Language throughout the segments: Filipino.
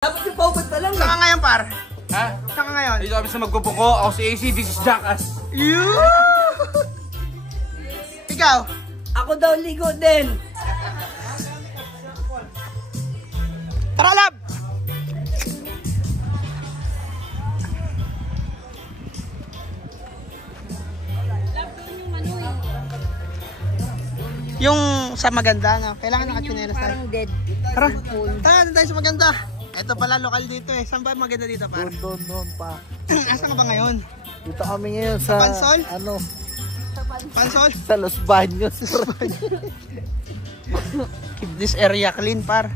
Dapat yung paubad pa lang. Saan ka ngayon, par? Ha? Saan ka ngayon? Dito kami sa magbubuko. Ako si AC, this is Jackass. Ikaw? Ako daw ligo din. Tara, lab! Yung sa maganda, no? Kailangan nakachinelas tayo. Parang dead. Tara, tara tayo sa maganda. Ito pala, lokal dito eh. Saan ba maganda dito, par? Doon pa. Asan ka ba ngayon? Dito kami ngayon sa Pansol? ano, Pansol? sa Los Baños. Keep this area clean, par.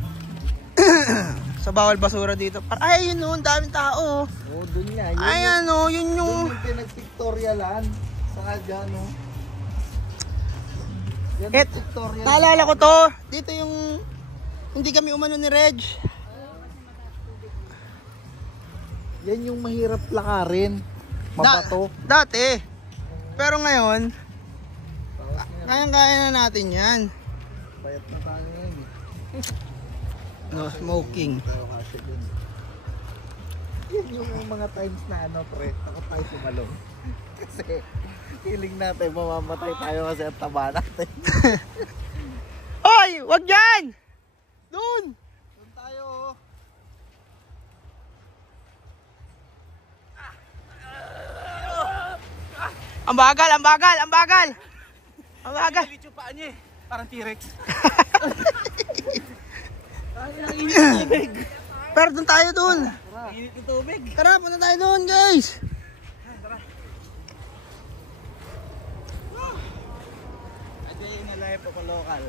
Sa bawal basura dito, par. Ay, yun noon, daming tao. Oh, doon nga. Yun, Ay, ano, yun yung... yung pinag-pictorialan sa dyan, no? Yan Et, ang pictorial. naalala ko to. Dito yung... Hindi kami umano ni Reg. Yan yung mahirap lakarin. Mabato. Dati. Pero ngayon, kayang-kaya na natin yan. Payat na tayo ngayon. No smoking. Tayo kasi dun. Yan yung mga times na ano, pre. Takot tayo sumalong. Kasi feeling natin mamamatay tayo kasi ang taba natin. Hoy! Wag dyan! Doon! Doon tayo, oh. Ang bagal, ang bagal, ang bagal! Ang bagal! Pilit yung paa niya eh. Parang T-Rex. Pero doon tayo doon. Init ng tubig. Tara, punta tayo doon, guys. Ajay na live pa local.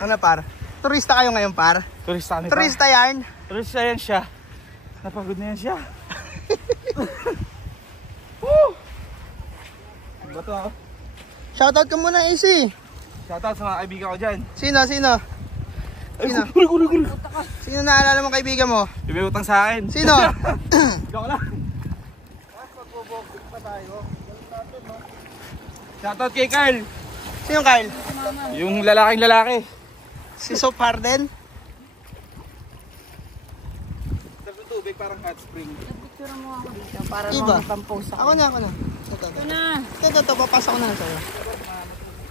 Ano, par? Turista kayo ngayon, par? Turista kami Turista yan. Turista yan siya. Napagod na yan siya. Bato ako. Shoutout ka muna, AC. Shoutout sa mga kaibigan ko dyan. Sino, sino? Sino? Sino naalala mo kaibigan mo? Yung may utang sa akin. Sino? Joke lang. Shoutout kay Carl. Sino, Kyle? Yung lalaking lalaki. Si Soap Harden? Sarap ng tubig parang hot spring. Picture mo ako dito para Diba? pampost Ako na, ako na. Ito, Ito na. ito, papasok ko na lang sa'yo.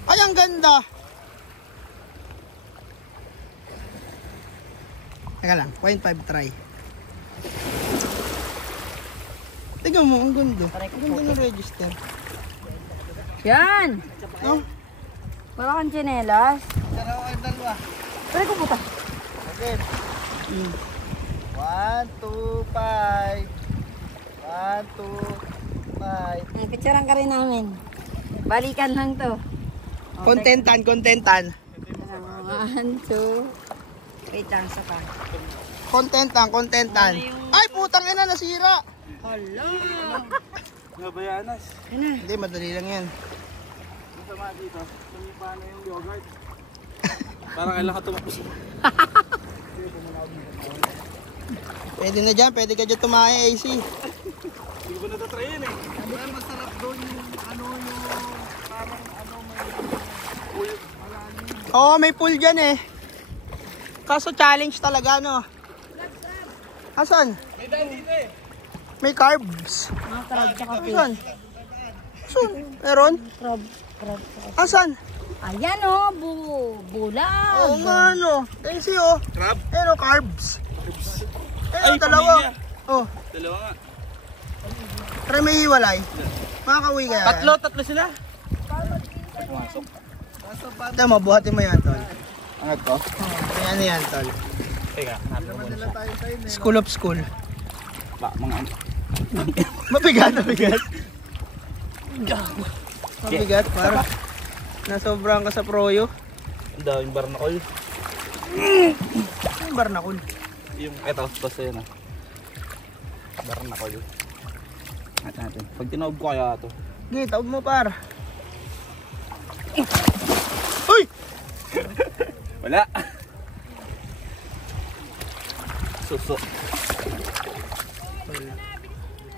Ay, ang ganda! Teka lang, 0.5 try. Tingnan mo, ang ganda. Ang ganda ng register. Yan. No? Wala kang tsinelas. Tara, kayo dalawa. Pwede ko puta. Okay. 1, 2, 5. 1, 2, 5. Ay, picturean ka rin namin. Balikan lang to. Contentan, contentan. 1, 2. Wait lang, sa pa. Contentan, contentan. Ay, putang ina, nasira. Hala. Nabayanas. Hindi, madali lang yan. Masama dito. Tumipa na yung yogurt. Parang kailangan ka tumapos. Pwede na dyan, pwede ka dyan tumae, AC. Hindi ko natatry yun eh. Pero masarap doon yung ano yung parang ano may Oo, may pool dyan eh. Kaso challenge talaga, no? Asan? May daan dito eh. May carbs. Mga crab tsaka fish. Asan? Asan? Meron? Crab. Crab. Asan? Ayan o, bulag. Oo nga, no? AC, oh. Crab? Pero carbs. Ay, Dalawa. pamilya. Oh, Dalawa nga. try may hiwalay. Makakauwi kaya. Tatlo sila. Pumasok. Ito mo, buhatin mo yan, tol. Angat ko? May ano yan, tol. Teka, hanapin ko muna siya. School of school. Ba, mga ano. Mabigat, mabigat. Mabigat, para. Nasobrang ka sa proyo. Ang daming barnacol. Ang barnakul. Yung, eto, basta yun ah. Barnacol. At natin. Pag tinawag ko kaya ito. Sige, tawag mo, par. Uy! Wala. Suso.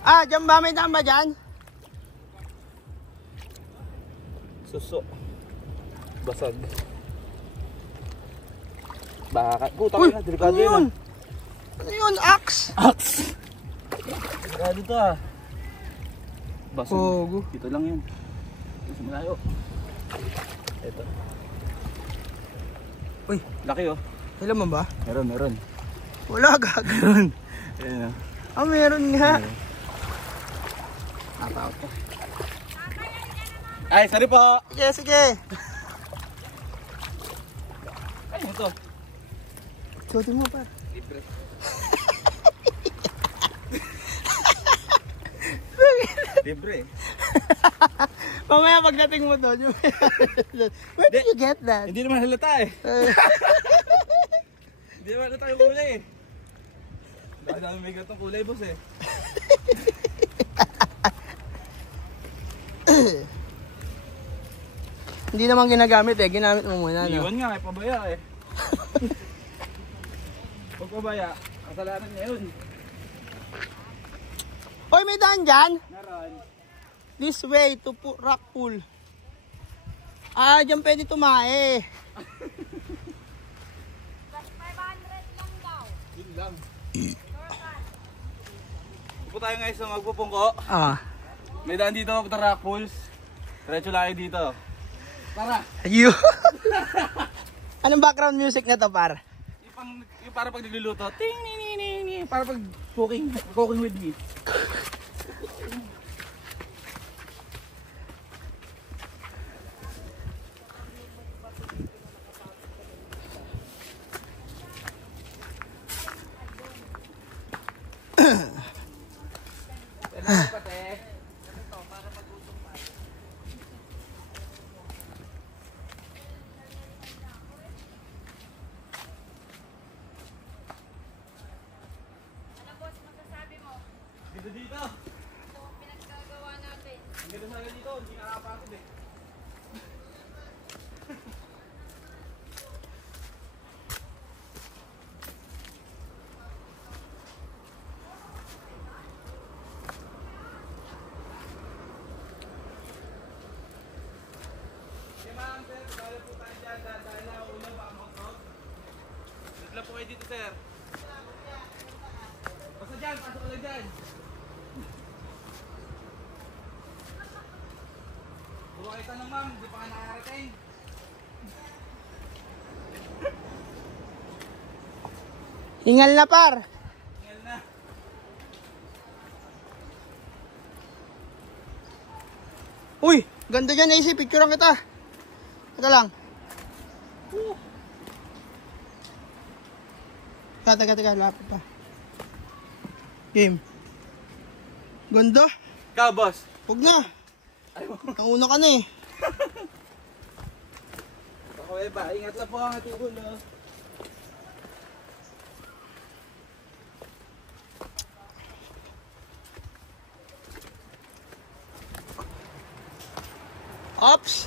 Ah, dyan ba? May tamba dyan? Suso. Basag. Baka. Puta Uy, ka na, delikado ano yun yun? ah. yun? Axe? Axe! Grabe to ah. Baso. Pogo. Dito lang yun. Mas malayo. Ito. Uy, laki oh. Ilan mo ba? Meron. Wala, gag. Meron. Ayan oh. Meron nga. Natakot ko. Ay, sorry po. Sige. Ano ito? Suotin mo pa. Libre. Libre. Mamaya pagdating mo doon. Where did you get that? Hindi naman halata eh. Hindi naman halata yung kulay eh. Dahil may gatong kulay boss eh. Hindi naman ginagamit eh. Ginamit mo muna. No? Iwan nga, may pabaya eh. Pag pabaya, kasalanan niya yun. Hoy, may daan dyan? Naran. This way to rock pool. Ah, dyan pwede tumae. 500 lang daw. Yun lang. Upo tayo guys sa magpupungko. Ah. May daan dito, punta rock pools. Diretso lang dito. Tara! Ayun. Anong background music na to, par? Yung para pag nagluluto. Ting, ning, ning, ning, ning. Para pag cooking with me. Dito. Ito ang pinaggagawa natin. Ang ganda sana dito, hindi nakakapagod eh. Okay ma'am, sir, dahil po tayo dyan, dahil na ulo pa ang hotdog. Nagla po kayo dito sir. Basta dyan, pasok ka lang dyan. Puro kayo tanong ma'am, di pa ka nakarating. Hingal na, par. Tingnan na. Uy, ganda dyan, AC. Picturean kita. Ito lang. Teka, lapit pa. Game. Ganda. Ikaw boss. Huwag na. Nauna ka na eh. Okay ba, ingat lang po ang ating ulo. Ops.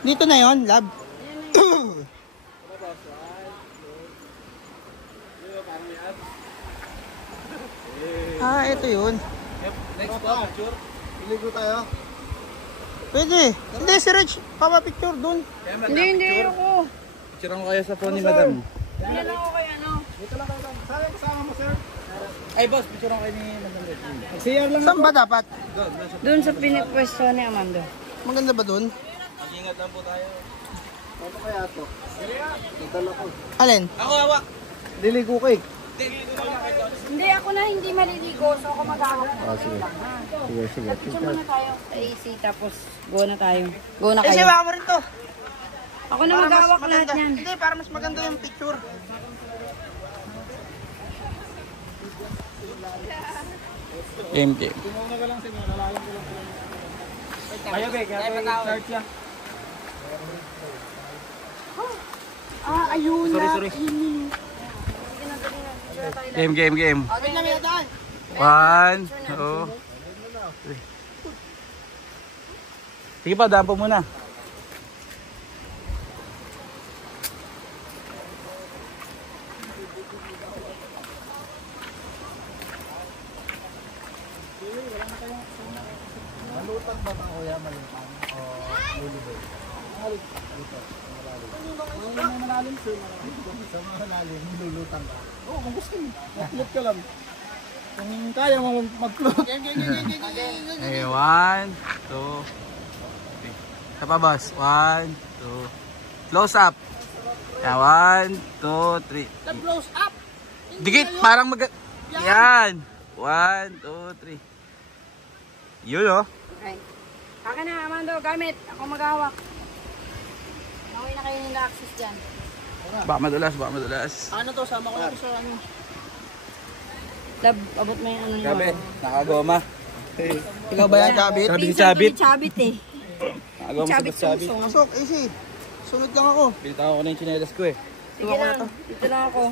Dito na yon, lab. Ah, ito yun. Next po, picture. Iligo tayo. Pwede. Hindi, si Rich. Papa-picture dun. Hindi ako. Picture ko kayo sa phone ni madam. Hindi lang ako kay ano. Dito lang tayo. Saan kasama mo, sir? Ay boss, picture ko kayo ni madam. CR lang. Saan ba dapat? Doon sa pinipwesto ni Amanda. Maganda ba dun? Mag-ingat lang po tayo. Ano kaya to? Nadala ko. Alin? Ako hawak. Liligo ko eh. Hindi ako na hindi maliligo. So ako mag-awak na. Sige. Sige. Picture muna tayo sa AC tapos go na tayo. Go na Eh, kayo. siya mo rin to. Ako na Para mas mag-awak lahat maganda. yan. Hindi, para mas maganda yung picture. Game. Ayaw be, kaya start siya. Ah, ayun Sorry. Game. Wait lang, may daan. 1, 2, 3. Sige pa, daan po muna. kuya, malimpan. O luluboy. Dito, sa malalim. Sa malalim, nilulutang ka. Oo, kung gusto mo. Mag-float ka lang. Kung kaya mo mag-float. Okay, 1, 2, 3. Sa pa, boss. 1, 2. Close up. Yan, 1, 2, 3. Close up. Dikit, parang mag... Yan. 1, 2, 3. Yun, oh. Okay. Akin na, Amando, gamit. Ako maghawak. Naway na kayo nila access dyan. Baka madulas. Ano to, sama ko na to sa ano. Lab, abot mo yung ano nyo. Gabi, nakagoma. Ikaw ba yan, Chabit? Sabi ni Pinsan ko Chabit. ni Chabit eh. Nakagoma sa Chabit Chabit. Sungsong. Pasok, easy. Sunod lang ako. Pilita ko na yung chinelas ko eh. Sige lang, dito lang ako.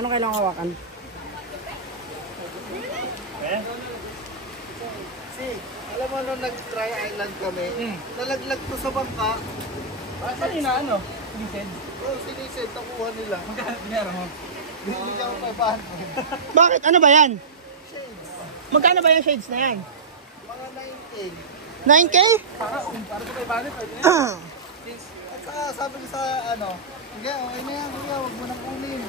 Ano kailangan hawakan? Alam mo, nung nag-try island kami, nalaglag to sa bangka. Kanina ano? Lised? Oo, sinisid, nakuha nila. Magkano pinera mo? Hindi ako 500. Bakit? Ano ba yan? Magkano ba yung shades na yan? Mga 9K. 9K? Para sa kay Banit. At saka sabi ko sa ano, hindi, okay na yan, kuya, huwag mo nang kunin.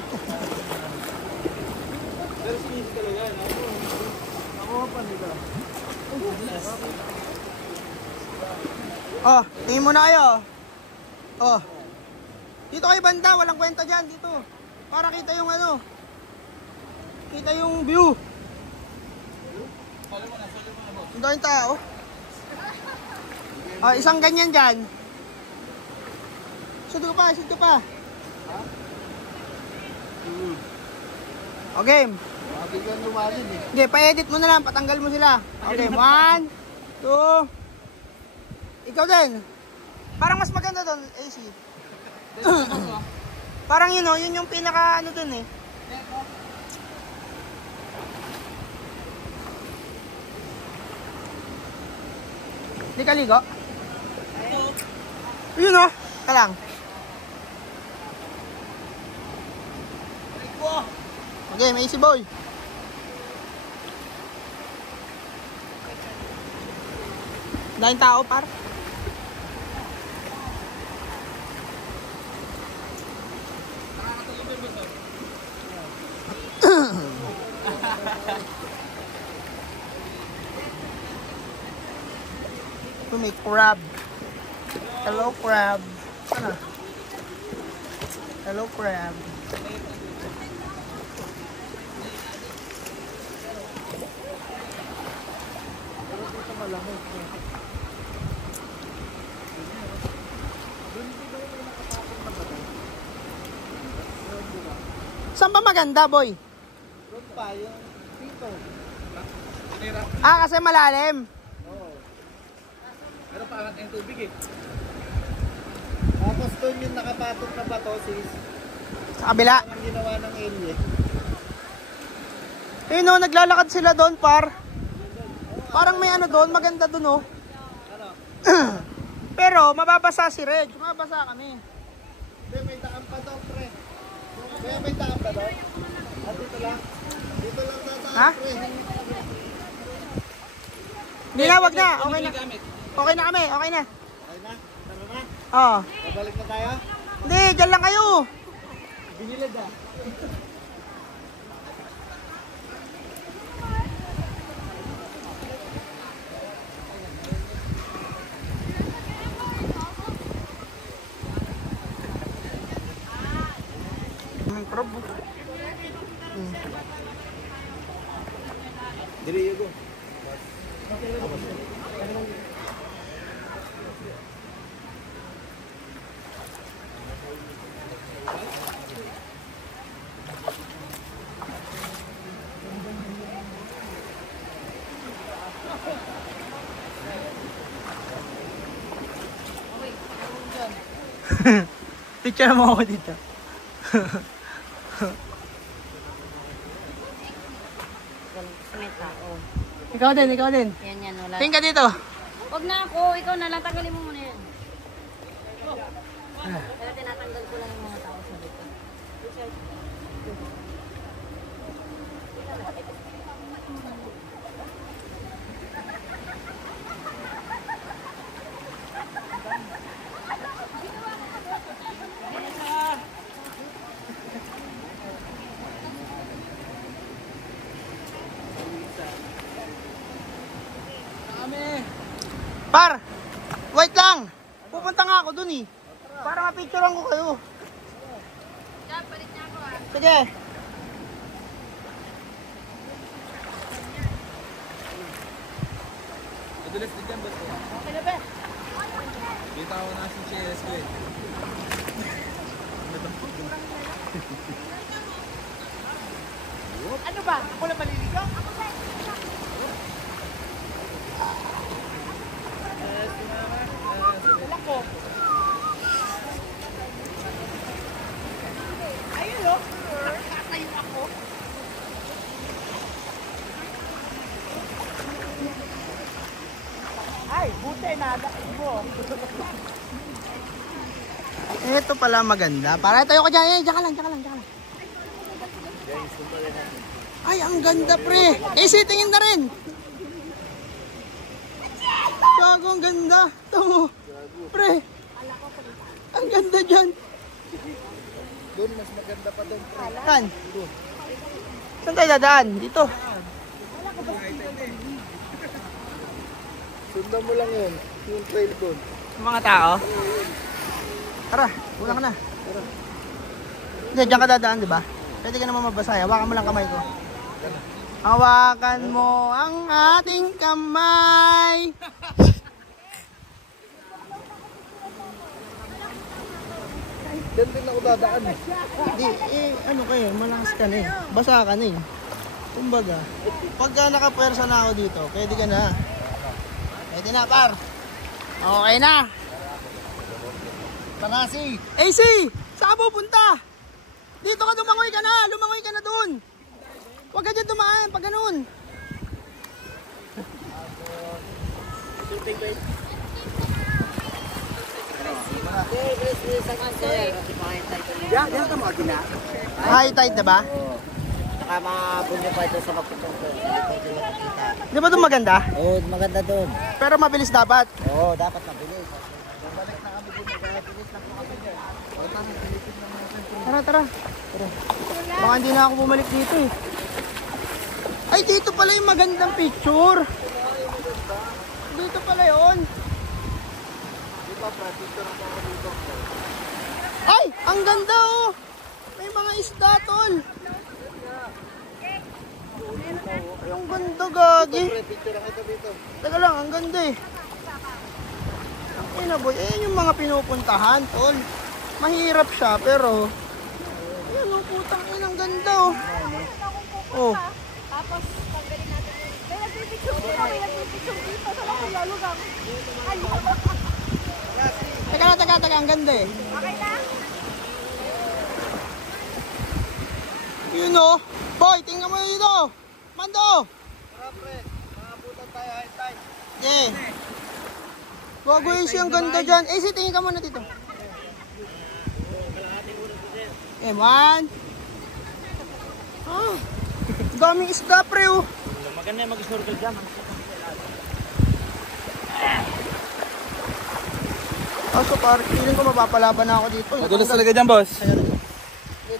Pero sinis talaga, no? Nakuha pa nila. Oh, tingin mo na kayo. Oh. Dito kayo banda, walang kwenta dyan dito. Para kita yung ano. Kita yung view. Ang daming tao. Oh, isang ganyan dyan. Isod ko pa. Okay. Sabi ko lumalin eh. Sige, pa-edit mo na lang, patanggal mo sila. Okay, 1, 2. Ikaw din. Parang mas maganda doon, AC. Parang yun, oh, yun yung pinaka ano doon eh. Hindi ka ligo? Yun, oh. Ka lang. Okay, may easy boy. Dahil tao, par. Ito may crab. Hello, crab. Ano? Hello, crab. Saan ba maganda, boy? Doon pa, yung dito. Ah, kasi malalim. Pero paangat yung tubig eh. Tapos doon yung nakapatong na bato, sis. Sa kabila. Ang ginawa ng area. Eh no, naglalakad sila doon, par. Parang may ano doon, maganda doon, oh. Ano? Pero, mababasa si Reg. Mababasa kami. Hindi, may daan pa daw, pre. Kaya may daan pa daw. At dito lang. Dito lang tataan, Ha? pre. Hindi na, wag na. Okay na. Okay na kami, okay na. Okay na? Tara na? Oo. Babalik na tayo? Hindi, dyan lang kayo. Binilad ah. May crab. Dili, Yugo. Picture mo ako dito. Kasi may tao. Ikaw din. Yan, wala. Tingin ka dito. Huwag na ako, ikaw na lang, tanggalin mo muna yan. Pero tinatanggal ko lang yung mga tao sa dito. Par, wait lang. Pupunta nga ako dun eh. Para mapicturean ko kayo. Diyan, balik niya ako ah. Sige. Madulas din dyan, boss. Okay na ba? Kita ko na si Cheers ko eh. Ano ba? Ako lang maliligaw? Wala ko. Ayun o. Nakatayo ako. Ay, buti nadaan mo. Ito pala maganda. Para tayo ko dyan. Eh, diyan ka lang. Ay, ang ganda pre. AC, tingin na rin. Gago, ang ganda. Ito mo. Pre. Ang ganda dyan. Doon, mas maganda pa doon. Saan? Saan tayo dadaan? Dito. Sundan mo lang yun. Yung trail doon. Mga tao. Tara, ulang ka na. Hindi, dyan ka dadaan, di ba? Pwede ka naman mabasay. Hawakan mo lang kamay ko. Hawakan mo ang ating kamay. Diyan din ako dadaan eh. Di, ano kayo, malakas ka na eh. Basa ka na eh. Kumbaga, pagka nakapwersa na ako dito, pwede ka na. Pwede na, par. Okay na. Tanasi! AC, saan ka pupunta? Dito ka, lumangoy ka na dun. Huwag ka dyan dumaan, pag ganun. Yan ka mga gina. High tide na ba? Saka mabunyo pa ito sa magputong ko. Di ba doon maganda? Oo, maganda doon. Pero mabilis dapat. Oo, dapat mabilis. Bumalik na kami dun, kaya bilis lang po kami dyan. O, tama, pilipin lang mga Tara. Baka hindi na ako bumalik dito eh. Ay, dito pala yung magandang picture. Dito pala yun. Ay, ang ganda oh. May mga isda tol. Yung ganda gagi. picture lang ito dito. Teka lang, ang ganda eh. Ang ina boy, ayan yung mga pinupuntahan tol. Mahirap siya pero ayan oh, putang ina, ang ganda oh. Oh. Tapos, paggaling natin. May nagpipicture dito. Sa lang lalugang. Teka, ang ganda eh. Okay na? Yun oh. Boy, tingnan mo dito. Mando. Tara pre, makabutan tayo, high tide. Eh. Bago AC, ang ganda dyan. AC, tingin ka muna dito. Eh, man. Ah, daming isda pre oh. Maganda yung mag-snorkel dyan. So parang feeling ko mapapalaban na ako dito. Madulas talaga dyan, boss. Hindi.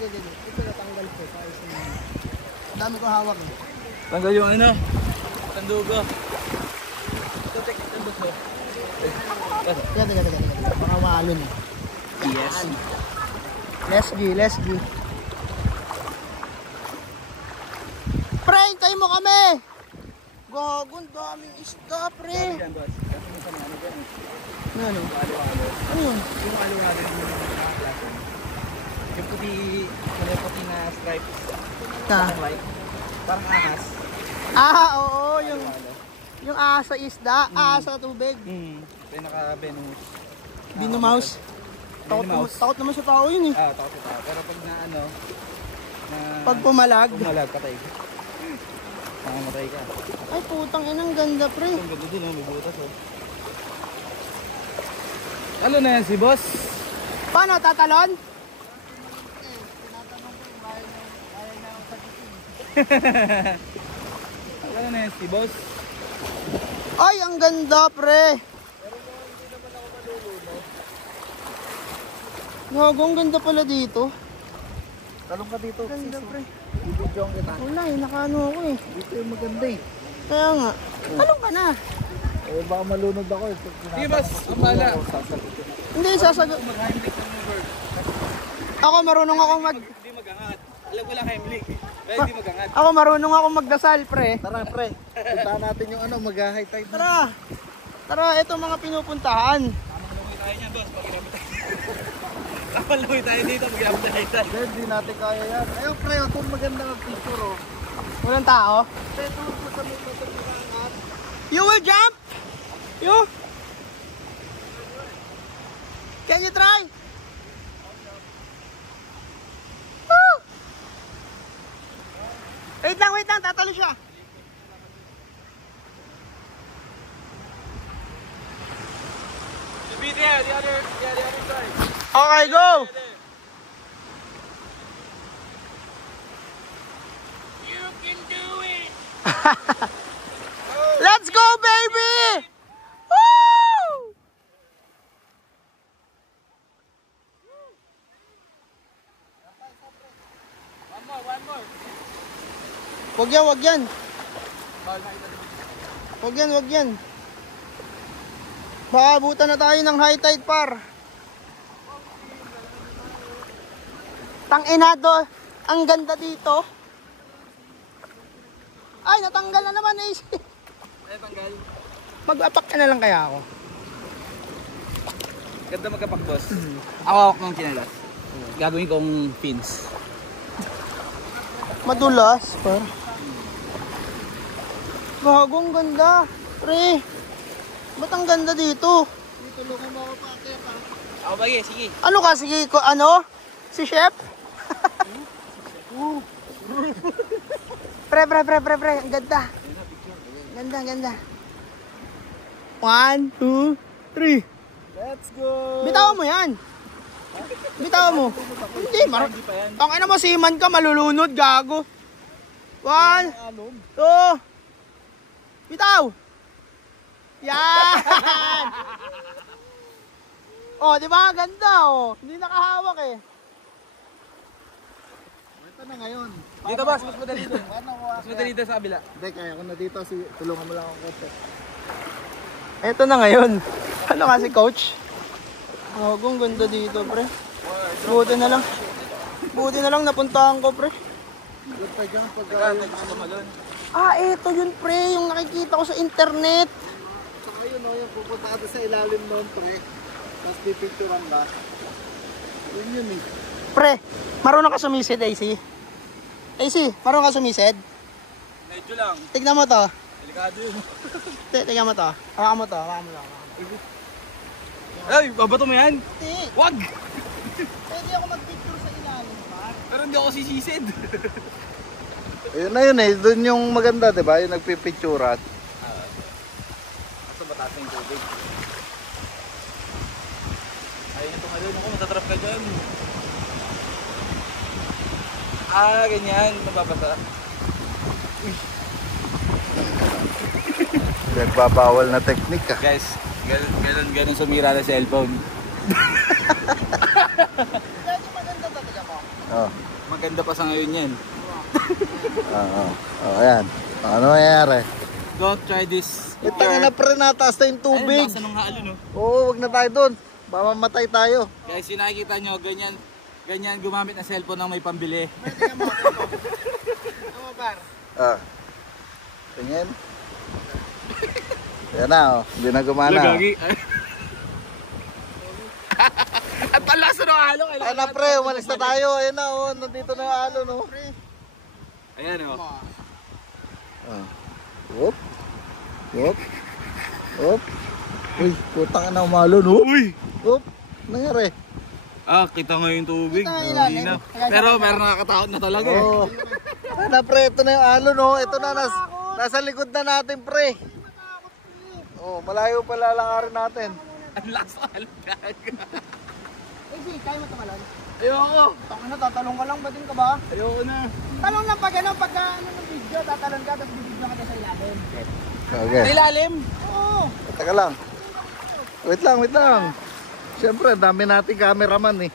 Ito natanggal ko. Ang dami ko hawak eh. Tanggal yung ano. Tandugo. Ito, check. Ito, boss. Teka. Baka maalon eh. Yes. Let's go. Pre, hintayin mo kami! Gago, ang daming isda, pre. Dyan, boss. Ano? Ano yun? Yung aliwa din yung mga klase. Yung puti na stripes. Parang white. Parang ahas. Oo, yung ahas sa isda, ahas sa tubig. Kaya naka-venomous. Binomouse. Takot naman sa tao yun eh. Takot sa tao. Pero pag na ano, Pag pumalag. patay ka. Mamamatay ka. Ay, putang inang ganda, pre. Ang ganda din, may butas oh. Ano na yan si boss? Paano, tatalon? Ano na yan si boss? Ay, ang ganda, pre. Gago, ang ganda pala dito. Talong ka dito. Ganda, pre. Bibidyoan kita. Wala eh, nakaano ako eh. Dito yung maganda eh. Kaya nga, talong ka na. Eh, baka malunod ako eh. Sige, boss. Ang bahala. Hindi, sasagot. Ako marunong akong Hindi magangat. Alam ko lang Heimlich. Pero hindi magangat. Ako marunong akong magdasal, pre. Tara, pre. Puntahan natin yung ano, mag-high tide. Tara. Tara, ito mga pinupuntahan. Lumoy tayo niyan, boss. Pag ilapit tayo. Kapal lumoy tayo dito. Pag ilapit tayo. Hindi natin kaya yan. Ayun, pre. Ito maganda ang picture, oh. Walang tao. Pre, ito ko sa may matagpuan. You will jump? You? Can you try? Woo! Wait lang, tatalo siya. Be there, the other side. Okay, go! You can do it! Let's go, baby! Woo! One more. Wag yan. Wag yan. Baka abutan na tayo ng high tide, par. Tanginado, ang ganda dito. Ay, natanggal na naman, AC. Ay, tanggal. Mag-apak ka na lang kaya ako. Ganda magkapak, boss. Ako hawak ng chinelas. Gagawin kong pins. Madulas, par. Bagong ganda. Pre, ba't ang ganda dito? Tulungan mo ako pa, kaya pa. Ako ba, sige. Ano ka, sige, ano? Si Chef? Pre, ang ganda. Ganda. 1, 2, 3. Let's go! Bitawan mo yan. Bitawan mo. Hindi, ang ina mo, siman ka, malulunod, gago. 1, 2. Bitaw. Yan. Oh, di ba? Ganda, oh. Hindi nakahawak eh. Ito na ngayon. Dito, boss. Mas madali dito. Paano ko Mas madali dito sa kabila. Hindi, kaya ko na dito. Tulungan mo lang ako konti. Ito na ngayon. Ano kasi, coach? Oh, kung ganda dito, pre. Buti na lang napuntahan ko, pre. Good pa dyan pagka... Ah, ito yun, pre. Yung nakikita ko sa internet. Saka yun, no, yung pupunta ka doon sa ilalim noon, pre. Tapos pipicturean ka. Yun eh. Pre, marunong ka sumisid, AC? AC, marunong ka sumisid? Medyo lang. Tignan mo to. Delikado yun. Tignan mo to. Hawakan mo to. Ay, babato mo yan? Hindi. Wag! Pwede ako mag-picture sa ilalim, par. Pero hindi ako sisisid. Ayun na yun eh. Doon yung maganda, di ba? Yung nagpipicturean. Ito, mataas na yung tubig. Ayun itong alun ako, matatrap ka dyan. Ganyan, mababasa. Nagbabawal na technique ah. Guys, ganun sumira na cellphone. Pwede maganda talaga mo. Oh. Maganda pa sa ngayon yan. Ayan. Ano nangyayari? Don't try this. Ito na pre, nataas na yung tubig. Ayun, basa nung halo, no? Oo, wag na tayo doon. Baka mamatay tayo. Guys, yung nakikita nyo, ganyan gumamit ng cellphone ng may pambili. Ano, par? Ah. Tingin. Yan na, oh. Hindi na gumana. Lagagi. At palasa ng halo. Ayan na pre, umalis na tayo. Ayan na, oh. Nandito na yung halo, no? Ayan, oh. Ah. Whoop. Whoop. Whoop. Uy, putang na umalo, no? Uy! Whoop. Nangyari. Kita nga yung tubig. Kita nga yung ilalim. Hina. Pero meron nakakatakot na talaga eh. Oo. Ayan na pre, ito na yung halo, no? Ito na, nasa likod na natin, pre. Oh, malayo pa lalakarin natin. Ang lakas ng halo, gaga. AC, kaya mo tumalon? Ayoko. Tangin na, tatalong ka lang. Batin ka ba? Ayoko na. Talong lang pag ano, pagka ano ng video, tatalon ka, tapos bibidyo ka sa ilalim. Okay. Sa ilalim. Oo. Teka lang. Wait lang. Siyempre, dami nating cameraman eh.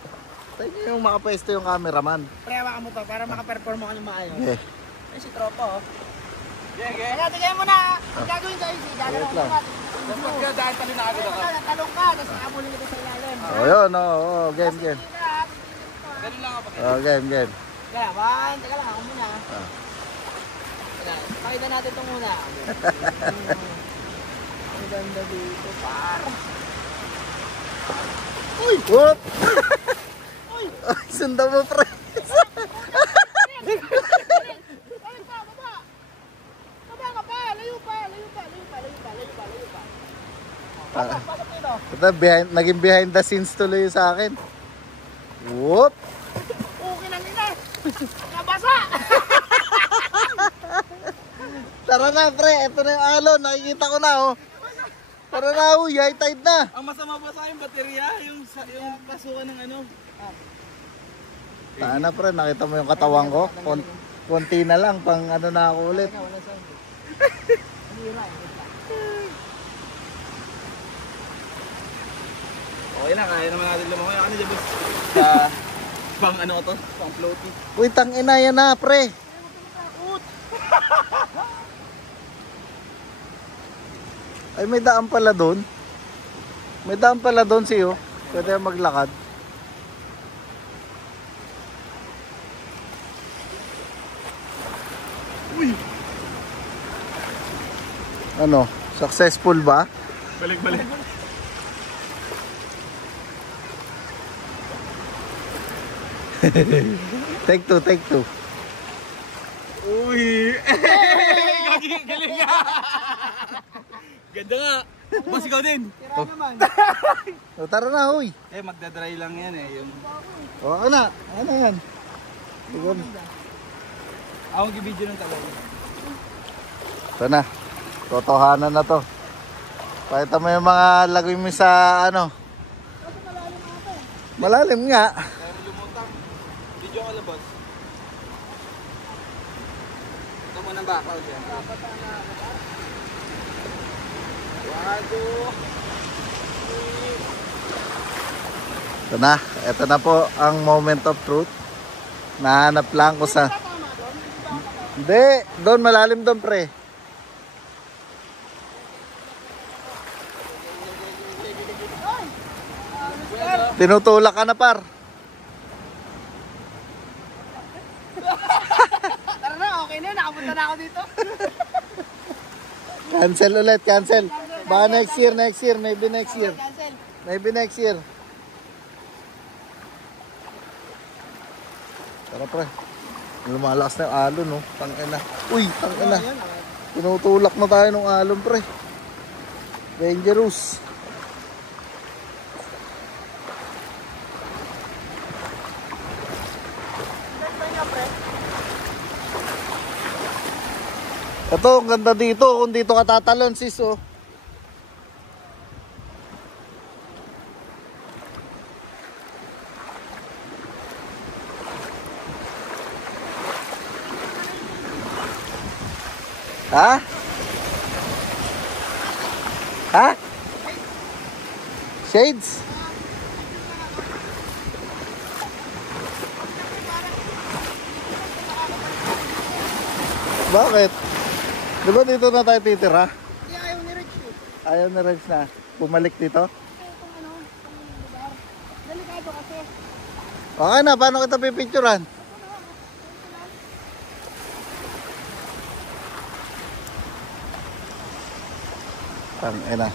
Tayo nyo yung makapwesto yung cameraman. Prewa ka mo to para makaperform ako ng maayos. Okay. Ay, si Tropa, oh. Yeah. Kaya, tigay mo na. Ang gagawin ko, AC. Gagawin Wait ko lang. natin. Tapos pagkadaan tali na agad ako. Talong ka, tapos nakabulin kita sa ilalim. Oh, yun, oh, game, game. Ganun lang ako. Oh, game, game. Kaya, teka lang, ako muna. Teka, pakita natin ito muna. Ang ganda dito, par. Uy! Whoop! Uy! Sundan mo, pre. Ito, naging behind the scenes tuloy sa akin. Whoop! Okay lang ina. Nabasa! Tara na, pre. Ito na yung alon. Nakikita ko na, oh. Tara na, uy. High tide na. Ang masama pa sa akin, baterya. Yung pasukan ng ano. Sana, pre. Nakita mo yung katawan ko. Konti na lang. Pang ano na ako ulit. Okay na, kaya naman natin lumangoy. Ano dyan, boss? Sa pang ano to? Pang floaty. Uy, tangina yan na, pre. Ay, may daan pala doon. May daan pala doon siyo. Pwede maglakad. Uy! Ano? Successful ba? Balik-balik. Take two, take two. Uy! Galing nga! Ganda nga! Boss, ikaw din! Tira naman. O, tara na, huy. Magdadry lang yan eh. Yung... O, ano na? Ano yan? Siguro. Ako mag-video ng talaga. Ito na. Totohanan na to. Pakita mo yung mga lagoy mo sa ano. Malalim nga. Pero lumutang. Video ka lang, boss. Ito mo ng bakaw dyan. Wado! Ito na. Ito na po ang moment of truth. Nahanap lang ko sa... Hindi. Doon, malalim doon, pre. Tinutulak ka na, par. Tara na, okay na. Nakapunta na ako dito. Cancel ulit, cancel. Baka next year. Maybe next year. Cancel. Maybe next year. Tara, pre. Lumalakas na yung alon, no? Tangina. Uy, tangina. Tinutulak na tayo ng alon, pre. Dangerous. Ito, ang ganda dito. Kung dito ka tatalon, sis, oh. Ha? Ha? Shades? Bakit? Di ba dito na tayo titira? Hindi, ayaw ni Rich eh. Ayaw na Rex na bumalik dito? Itong ano, itong lugar. Delikado kasi. Okay na, paano kita pipicturan? Tangina.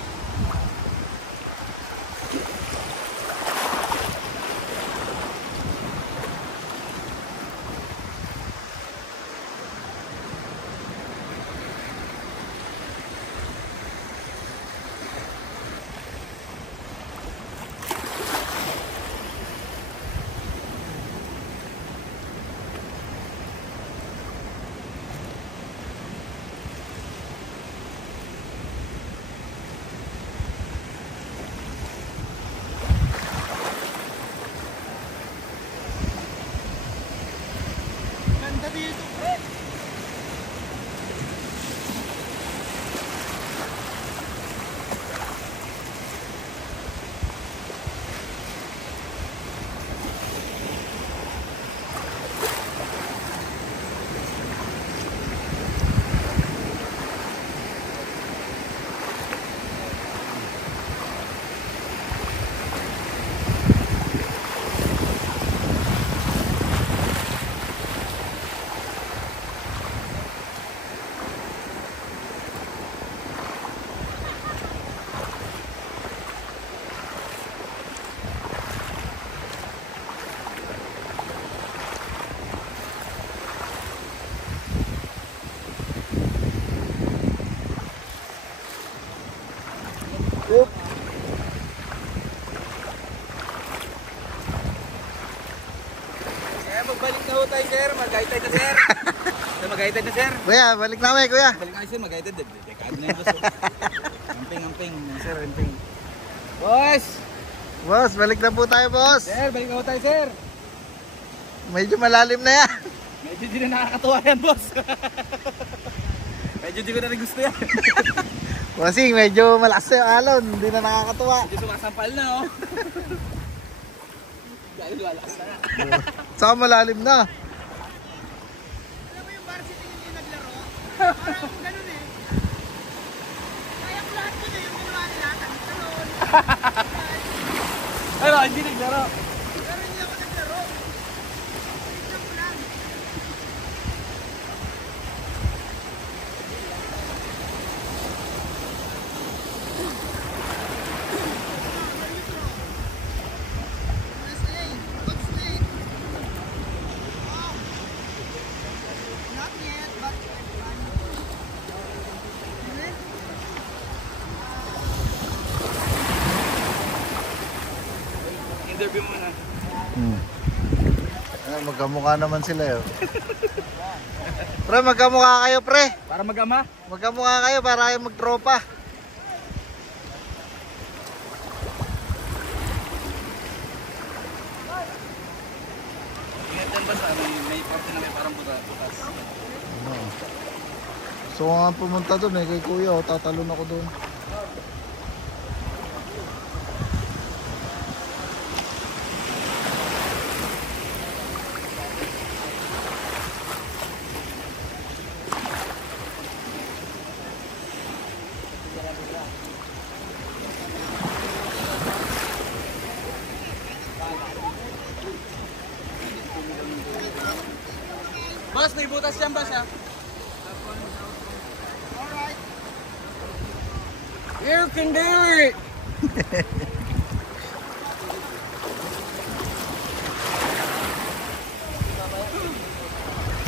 pagbalik na ho tayo, sir. Mag-guided na, sir. Mag-guided na, sir. Kuya, balik na kami, kuya. Balik na, sir. Mag-guided. Dekado na yung gusto. Amping. Sir, amping. Boss! Boss, balik na po tayo, boss. Sir, balik na ho tayo, sir. Medyo malalim na yan. Medyo di na nakakatuwa yan, boss. Medyo di ko na rin gusto yan. Bossing, medyo malakas na yung alon. Hindi na nakakatuwa. Medyo sumasampal na, oh. Dahil lalakas na nga. Saka malalim na. Alam mo yung varsity hindi naglaro? Parang ganun eh. Kaya ko lahat yun eh, yung ginawa nila, talon. Pero hindi naglaro. Pero hindi ako naglaro. Tignan ko lang. Not yet, but Interview muna. Magkamukha naman sila yun. Pre, magkamukha kayo, pre. Para mag-ama. Magkamukha kayo para kayo magtropa. Ingat yan ba sa may parte na may parang butas. So nga pumunta doon kay kuya, tatalon ako doon. Boss, may butas yan, boss, ha? You can do it!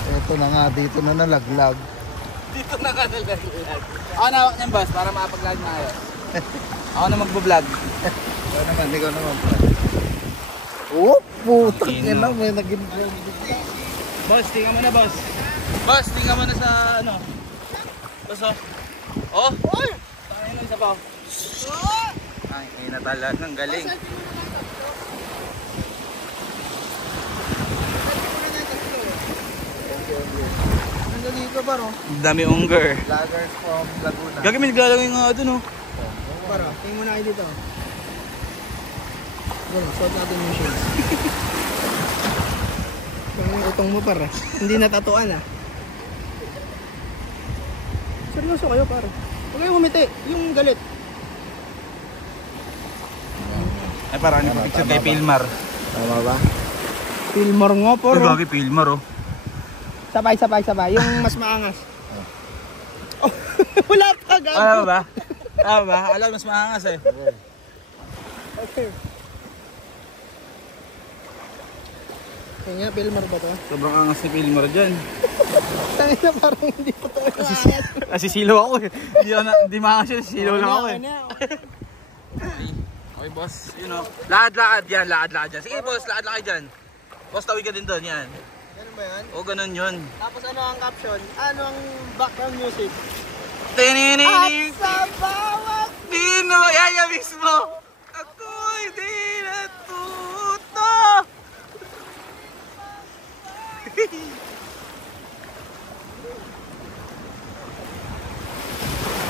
Ito na nga, dito na nalaglag. Dito na ka nalaglag. Ako na hawak niyan, boss, para makapag-vlog na kayo. Ako na magbo-vlog. Ikaw naman. Oh, putang Ino. ina, may naging Boss, tingnan mo na, boss. Boss, tingnan mo na sa ano. Boss, oh. Oh! Ay! Tangin na isa pa, oh. Ay, inatala ng galing. Nandito dito, baro. Dami ungger. vloggers from Laguna. Gagawin naglalagay nga dun, oh. Baro, tingin mo na kayo dito. Baro, suot natin yung shades. Yung utong mo, para. Hindi natatuan, ah. Seryoso kayo, para. Huwag kayong umiti. Yung galit. Ay, parang ano picture kay Pilmar. Tama ba? Filmor nga, Oh, poro. gagi Pilmar, oh. Sabay. Yung mas maangas. Oh, wala pa, gago. Alam ba? Alam ba? Alam, mas maangas, eh. Okay. Kaya Filmor ba to? Sobrang angas ni Pilmar dyan. Tangin na parang hindi pa to maangas. Nasisilaw ako, eh. Di maangas yun, sisilaw lang ako, eh. Okay, boss. Yun, oh. Lakad yan. Lakad yan. Sige, boss. Lakad dyan. Boss, tawid ka din doon. Yan. Ganun ba yan? O, ganun yun. Tapos ano ang caption? Ano ang background music? Tinininig. sa bawat... Dino. Yan mismo. Ako'y di natuto.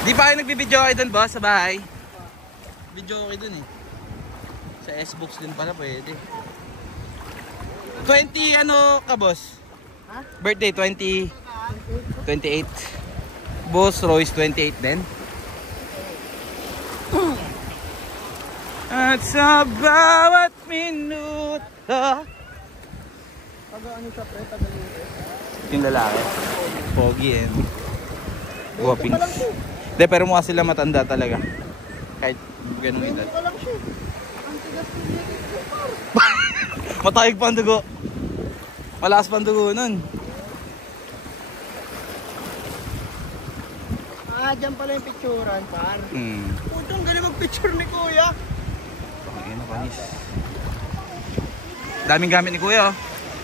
Di pa kayo nagbibideo kayo doon, boss, sa bahay? Video kayo doon, eh. Sa S-Books din pala pwede. 20 ano ka, boss? Ha? Birthday 28. Boss Royce 28 din. At sa bawat minuto. Taga ano siya, pre? Taga Lute. Yung lalaki. Pogi, eh. Guwaping. De, pero mukha sila matanda talaga. Kahit ganun edad. Ito lang siya. Ang tigas ko niya. Matayog pa ang dugo. Malakas pa ang dugo nun. Ah, dyan pala yung picturean, par. Putong galing mag-picture ni kuya. Ayun, panis. Daming gamit ni kuya, oh.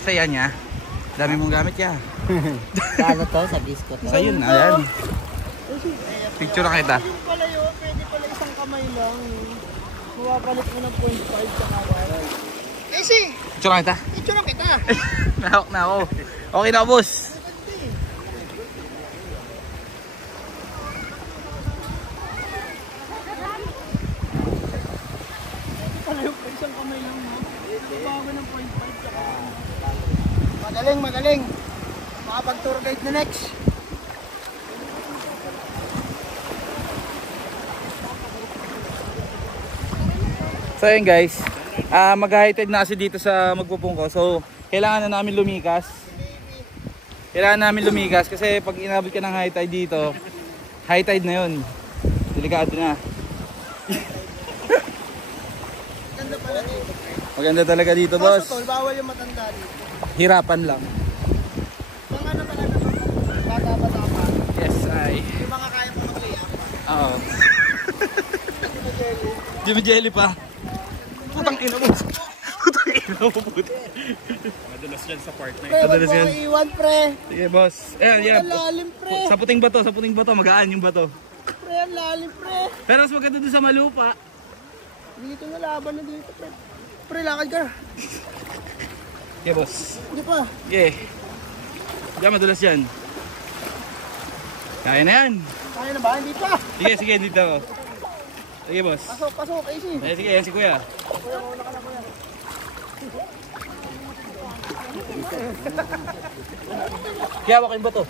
saya niya. Dami mong gamit ya. Sa ano to? Sa disco to? Sa'yo na yan. Picture na kita. Yung pala yun, pwede pala isang kamay lang. Mapapalit mo ng 0.5 sa kawal. Easy! Picture na kita. Picture lang kita. Nahawak na ako. Okay na boss. Pala yung isang kamay lang mo. Bago ng 0.5 sa kawal. Magaling, magaling. Makapag-tour guide na next. So yun guys, mag-high tide na kasi dito sa Magpupungko. So kailangan na namin lumikas. Kailangan namin lumikas kasi pag inabot ka ng high tide dito, high tide na yun. Delikado na. Ganda pala dito. Maganda talaga dito boss. Kaso tol, bawal yung matanda dito. Hirapan lang. Mga ano talaga to? Bata-bata pa. Yes, ay. Yung mga kaya mo mag-layup pa. Oo. Di ba jelly pa? Putang ina mo. Putang ina mo puti. Madalas yan sa part na Pre, wag mo iwan pre. Sige boss. Ayan, yan. Ang lalim pre. Sa puting bato, magaan yung bato. Pre, ang lalim pre. Pero mas maganda dun sa malupa. Dito na laban na dito pre. Pre, lakad ka. Okay boss. Hindi pa. Okay. Diyan madulas yan. Kaya na yan. Kaya na ba? Hindi pa. Sige, dito ako. Sige boss. Pasok, pasok. Easy. Sige, yan si kuya. Kuya, mauna ka na kuya. Kaya wakin ba to?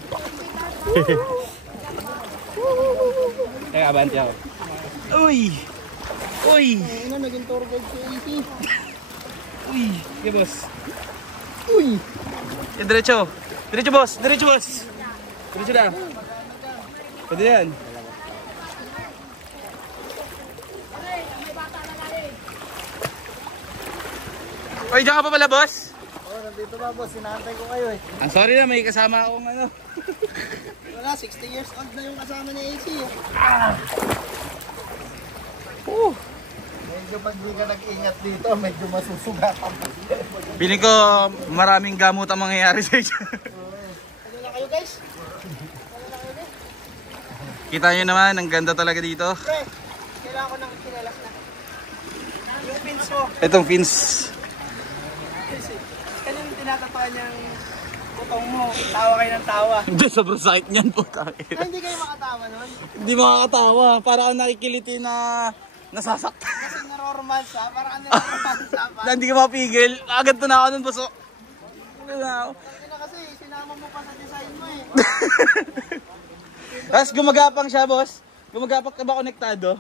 Teka, abanti ako. Uy! Uy! Ano, naging tour guide si Easy. Uy! Sige boss. Uy! Yan, diretso. Diretso boss. Diretso boss. Diretso na. Pwede yan. Uy, diyan ka pa pala boss? Oh, nandito ba boss? Sinantay ko kayo eh. Ang sorry na, may kasama akong ano. Wala, 60 years old na yung kasama ni AC. Medyo pag di ka nag-ingat dito, medyo masusugatan pa. Piling ko maraming gamot ang mangyayari sa inyo. Ano na kayo guys? Kita nyo naman, ang ganda talaga dito. Pre, kailangan ko ng kinelas na. Yung pins ko. Itong fins. Kanina tinatatawa niyang butong mo. Tawa kayo ng tawa. Hindi, sobrang sakit niyan po. Ay, hindi kayo makatawa nun. Hindi makakatawa. Para ang nakikiliti na nasasaktan. Kasi naroromance ha. Parang ano naroromance ha. Na hindi ka mapigil. Agad to na ako nun, buso. Kasi na kasi, sinama mo pa sa design mo eh. Tapos gumagapang siya, boss. Gumagapang ka ba konektado?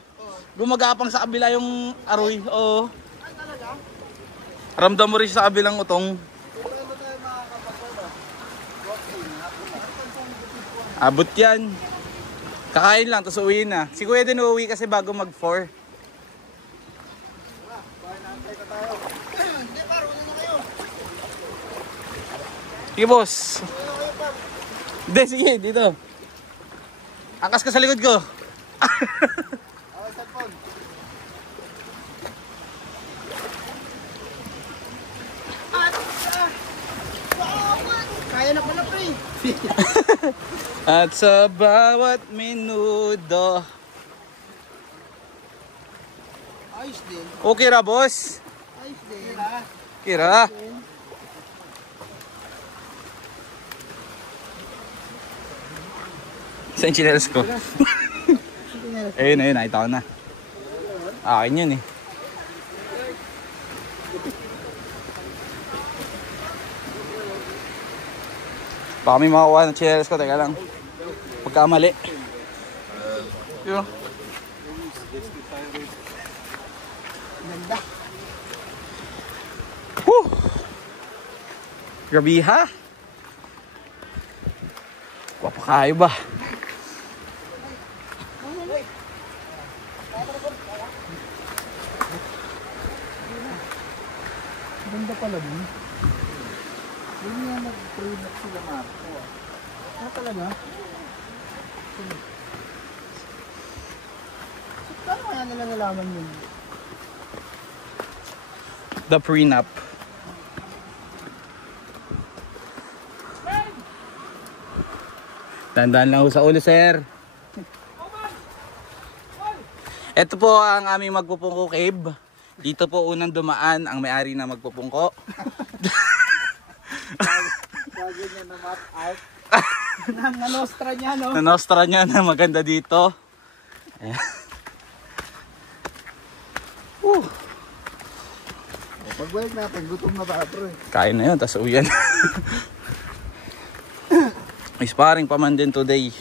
Gumagapang sa kabila yung aroy. Oo. Ay talaga? Ramdam mo rin siya sa kabilang utong. Dito ano tayo makakapagod. Abot yan. Kakain lang, tapos uwiin na. Si Kuya din uuwi kasi bago mag-4. Hindi, paro na kayo. Sige, boss. Ano kayo pa? Hindi, sige, dito. Angkas ka sa likod ko. Okay, cellphone. Kaya na pala pre. At sa bawat minuto. Ayos din. Okay ra, boss. Ayos din. Kira. Sa chinelas ko. Ayun, nakita ko na. Akin yun eh. Baka may makakuha ng chinelas ko, teka lang. Pagkamali. Yun. Ganda. Whew! Grabe ha? Guwapo kayo ba? Ganda pala din. Yun nga nag-pre-net sila Marco. Ano talaga? Paano kaya nila nalaman yun? The prenup. Tandaan lang ho sa ulo, sir. Ito po ang aming magpupungko cave. Dito po unang dumaan ang may-ari na magpupungko. Bago niya na map out. Nanostra niya, no? Nanostra niya na maganda dito. Ayan. Pagbalik natin, gutom na tayo, pre. Kain na yun, tas uwian. May sparring pa man din today.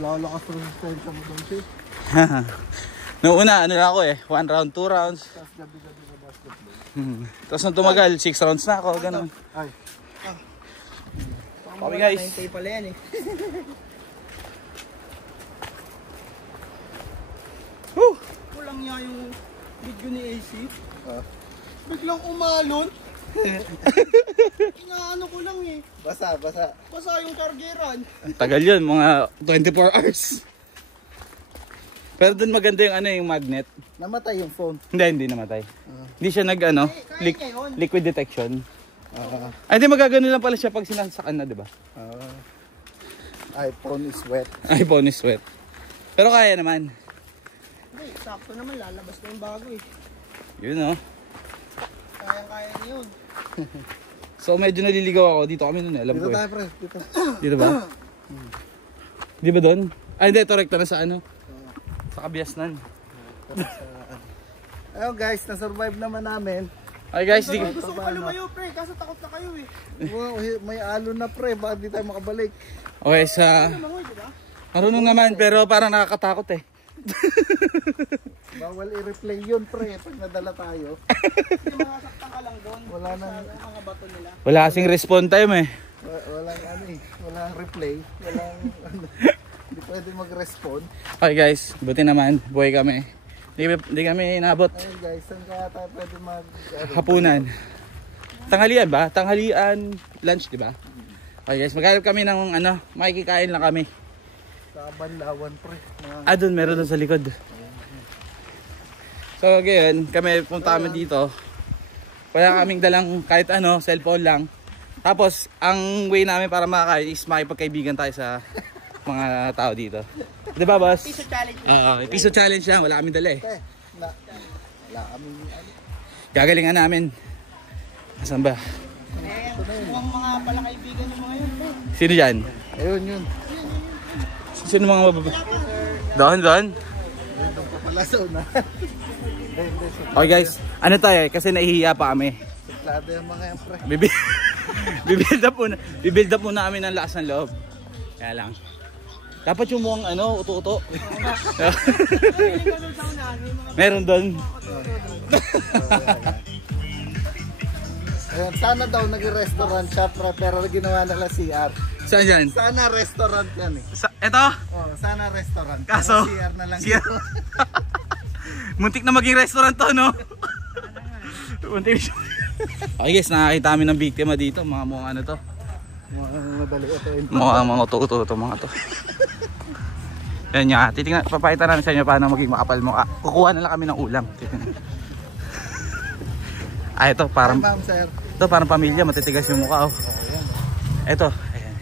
Lalakas rin sa style sa mga siya. Noong una, ano lang ako eh, 1 round, 2 rounds. Tapos gabi-gabi na basketball. Tapos nung tumagal, 6 rounds na ako, ganun. Ay, Okay guys. Hintay pala yan eh. Kulang niya yung video ni AC. Biglang umalon. Inaano ko lang eh. basa. Basa yung kargeran. Tagal yun, mga 24 hours. Pero dun maganda yung ano yung magnet. namatay yung phone. Hindi namatay. Hindi siya nag ano, Kaya niya yun. liquid detection. Ay, hindi magagano lang pala siya pag sinasakan na, di ba? iPhone is wet. iPhone is wet. Pero kaya naman. Hindi, sakto naman lalabas na yung bago eh. Yun oh. Kaya niya yun. So medyo naliligaw ako. Dito kami nun eh. Alam Dito ko tayo, eh. pre. Dito. Dito ba? Di ba doon? Ay hindi, ito rekta na sa ano. Sa Kabiasnan. Ayun guys, na-survive naman namin. Ay guys, di Gusto ko pa lumayo pre, kaso takot na kayo eh. Wow, may alon na, pre. Bakit di tayo makabalik? Okay, sa... Lumangoy, di ba? Marunong naman, pero parang nakakatakot eh. Bawal i-replay yun, pre. Pag nadala tayo. Hindi makasaktan ka lang doon. Wala nang, Sa mga bato nila. Wala kasing respond time eh. walang ano eh. Walang replay. Walang ano. Hindi pwede mag-respond. Okay guys, buti naman. Buhay kami. Hindi kami inabot. Ayun guys, saan kaya tayo pwede mag... Hapunan. Tanghalian ba? Tanghalian lunch, di ba? Okay guys, maghanap kami ng ano, makikikain lang kami. Sa Banlawan, pre. Doon, meron doon sa likod. So, ngayon, kami punta kami dito. Wala kaming dalang kahit ano, cellphone lang. Tapos, ang way namin para makakain is makipagkaibigan tayo sa mga tao dito. Di ba, boss? Piso challenge. Piso challenge lang. Wala kaming dala eh. Wala kami... Gagalingan namin. Asan ba? Mukhang mga pala kaibigan yung mga yun. Sino dyan? Ayun yun. Sino mga mababa? Doon. Ayun pa pala sa una. Okay guys, ano tayo eh, kasi nahihiya pa kami. Suplado yung mga yan, pre. Bibuild up muna kami ng lakas ng loob. Kaya lang. Dapat yung mukhang ano, uto-uto. Meron doon. Ayun, sana daw nag-restaurant siya, pre, pero ginawa nila CR. Saan yan? Sana restaurant yan eh. Eto? Oh, sana restaurant. Kaso, Pero CR na lang CR. dito. Muntik na maging restaurant to, no? Muntik siya. Okay guys, nakakita kami ng biktima dito. Mga ano to? Mga madali ito. Mga uto-uto mga to. Yan nga, titingnan, papakita namin sa inyo paano maging makapal mukha. Kukuha na lang kami ng ulam. Ito parang, Ma'am, sir. ito parang pamilya, matitigas yung mukha, oh. Ito, ayan.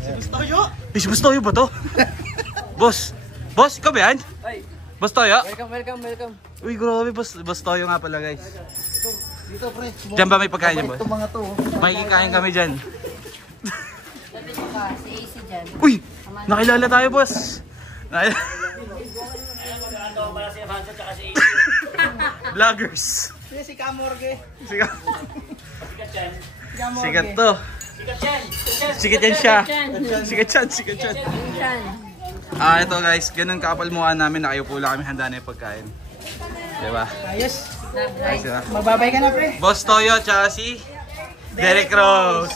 Si Bustoyo! Si Bustoyo ba to? Boss, ikaw ba yan? Boss Toyo? Welcome. Uy, grabe, Boss Toyo nga pala, guys. Dito, pre. Diyan ba may pagkain niyo, boss? Ito mga to. Makikikain kami dyan. Sabi ko ka, si AC dyan. Uy, nakilala tayo, boss. Vloggers. Sino si Kamorge? Sikat to. Sikat yan siya. Sikat yan. Yan. Ito guys, ganun kapal mukha namin. Nakayupo lang kami, handa na yung pagkain. Diba? Ayos. Ayos na. Magbabay ka na pre. Boss Toyo, tsaka si Derek Rose.